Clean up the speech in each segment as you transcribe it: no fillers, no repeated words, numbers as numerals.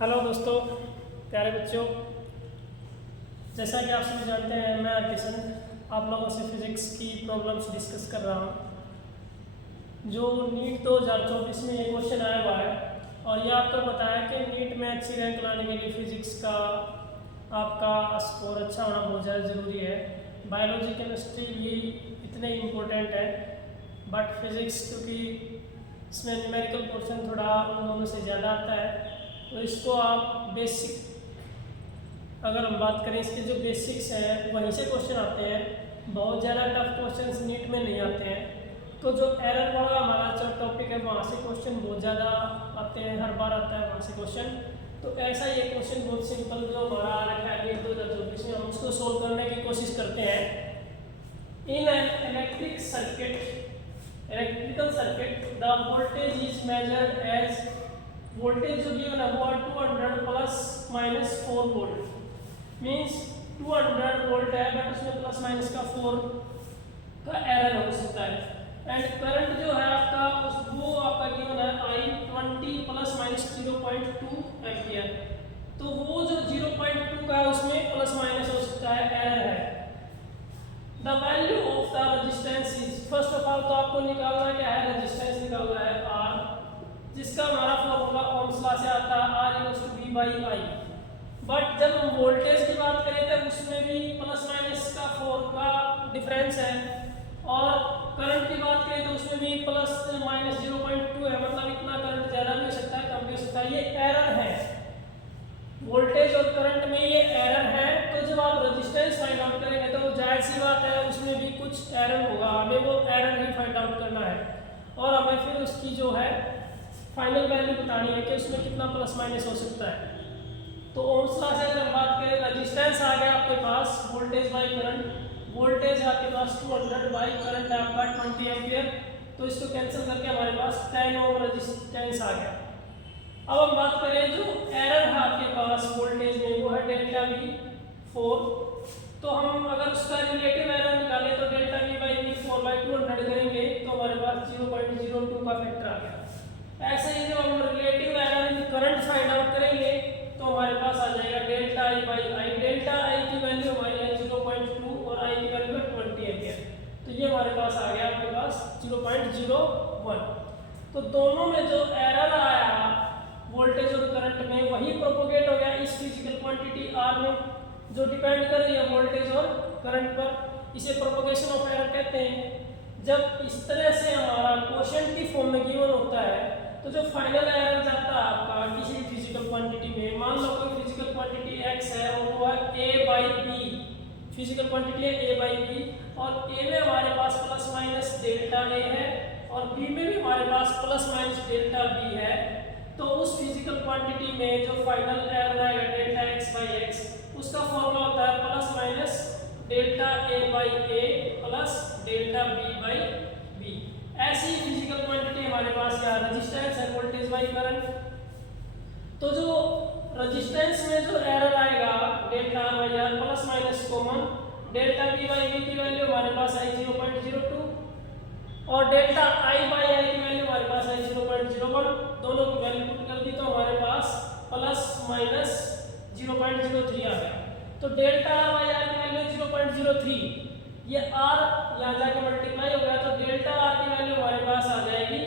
Hello दोस्तों, प्यारे बच्चों। जैसा कि आप सभी जानते हैं, मैं किशन आप लोगों से फिजिक्स की प्रॉब्लम्स डिस्कस कर रहा हूँ। जो नीट 2024 में ये क्वेश्चन आया हुआ है और ये आपको बताया कि नीट में अच्छी रैंक लाने के लिए फिजिक्स का आपका स्कोर अच्छा होना बहुत ज़्यादा ज़रूरी है। बायोलॉजी केमिस्ट्री भी इतने इम्पोर्टेंट है, बट फिज़िक्स क्योंकि इसमें न्यूमेरिकल पोर्शन थोड़ा उन दोनों से ज़्यादा आता है, तो इसको आप बेसिक अगर हम बात करें इसके जो बेसिक्स हैं वहीं से क्वेश्चन आते हैं। बहुत ज़्यादा टफ क्वेश्चंस नीट में नहीं आते हैं। तो जो एरर वाला हमारा जो टॉपिक है वहाँ से क्वेश्चन बहुत ज़्यादा आते हैं, हर बार आता है वहाँ से क्वेश्चन। तो ऐसा ये क्वेश्चन बहुत सिंपल जो हमारा आ रखा है नीट 2024 में, हम उसको सोल्व करने की कोशिश करते हैं। In an electrical circuit the voltage is measured as voltage जो गिवन है वो 200 plus minus 4 volt means 200 volt है, बट उसमें प्लस माइनस का 4 का एरर हो सकता है। एंड करंट जो है आपका वो आपका गिवन है I20 प्लस माइनस 0.2 एम्पियर। तो वो जो 0.2 का है उसमें प्लस माइनस हो सकता है, एरर है। The value of the resistance is, first of all तो आपको निकालना क्या है, रेजिस्टेंस निकालना है R, जिसका हमारा फॉर्मूला ओम्स लॉ से आता है R=V/I। बट जब हम वोल्टेज की बात करें तो उसमें भी प्लस माइनस का 4 का डिफरेंस है, और करंट की बात करें तो उसमें भी प्लस माइनस 0.2 है, मतलब इतना करंट ज़्यादा भी हो सकता है, कम भी हो सकता है। ये एरर है, वोल्टेज और करंट में ये एरर है। तो जब आप रेजिस्टेंस फाइंड आउट करेंगे तो जाहिर सी बात है उसमें भी कुछ एरर होगा, हमें वो एरर ही फाइंड आउट करना है और हमें फिर उसकी जो है फाइनल वैल्यू बतानी है कि उसमें कितना प्लस माइनस हो सकता है। तो ओम्स लॉ से अगर बात करें, रेजिस्टेंस आ गया आपके पास वोल्टेज बाई करंट, वोल्टेज आपके पास 200 बाई करंट है आपका 20 एम्पियर, तो इसको कैंसिल करके हमारे पास 10 ओम रेजिस्टेंस आ गया। अब हम बात करें जो एरर है आपके पास वोल्टेज में वो है डेल्टा V4। तो हम अगर उसका रिलेटिव एरर निकालें तो डेल्टा V/4/200 करेंगे तो हमारे पास 0.02 का फैक्टर आ गया। ऐसे ही जब हम relative error current find out करेंगे तो हमारे पास आ जाएगा डेल्टा I/I। डेल्टा I की वैल्यू हमारी है 0.2 और I की वैल्यू है 20 एम्पियर, तो ये हमारे पास आ गया आपके पास 0.01। तो दोनों में जो एरर आया वोल्टेज और करंट में वही प्रोपोगेट हो गया इस फिजिकल क्वांटिटी R में, जो डिपेंड कर रही है वोल्टेज और करंट पर। इसे प्रोपोगेशन ऑफ एरर कहते हैं। जब इस तरह से हमारा क्वोशिएंट की फॉर्म में गिवन होता है तो जो फाइनल एरर जाता है आपका किसी फिजिकल क्वांटिटी में, मान लो कोई फिजिकल क्वांटिटी x है और वो है a/b, फिजिकल क्वांटिटी है a/b, और a में हमारे पास प्लस माइनस डेल्टा a है और b में भी हमारे पास प्लस माइनस डेल्टा b है। तो उस फिजिकल क्वांटिटी में जो फाइनल एरर आएगा डेल्टा x/x, उसका फॉर्मूला होता है plus minus delta a/a plus delta b/b। ऐसी फिजिकल क्वांटिटी हमारे पास यहाँ रेजिस्टेंस है वोल्टेज बाई करंट। तो जो रेजिस्टेंस में जो एरर आएगा delta R/R plus minus common, delta b/b की वैल्यू हमारे पास आई 0.02 और डेल्टा I/I की वैल्यू हमारे पास आई 0.01। दोनों की वैल्यू पुट कर दी तो हमारे पास प्लस माइनस 0.03 आ गया। तो डेल्टा R/R की वैल्यू 0.03, ये R यहाँ जाके मल्टीप्लाई हो गया तो डेल्टा R की वैल्यू हमारे पास आ जाएगी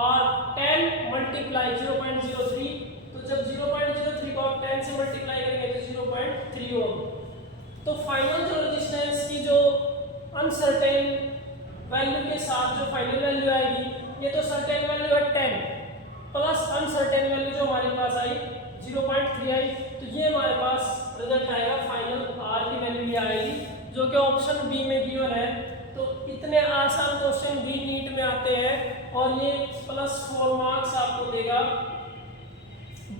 R10 मल्टीप्लाई 0.03। तो जब 0.03 को आप 10 से मल्टीप्लाई करेंगे तो 0.3 ओम। तो फाइनल जो रेजिस्टेंस की जो अनसर्टेन वैल्यू के साथ जो फाइनल वैल्यू आएगी, ये तो सर्टेन वैल्यू है 10 प्लस अनसर्टेन वैल्यू जो हमारे पास आई 0.3 आई, तो ये हमारे पास रिजल्ट आएगा फाइनल R की वैल्यू ये आएगी, जो कि ऑप्शन बी में गिवन है। तो इतने आसान क्वेश्चन भी नीट में आते हैं और ये +4 मार्क्स आपको देगा।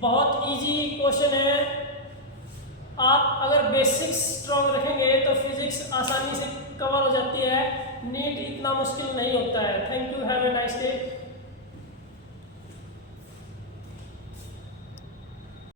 बहुत इजी क्वेश्चन है, आप अगर बेसिक्स स्ट्रॉन्ग रखेंगे तो फिजिक्स आसानी से कवर हो जाती है, नीट इतना मुश्किल नहीं होता है। Thank you, have a nice day.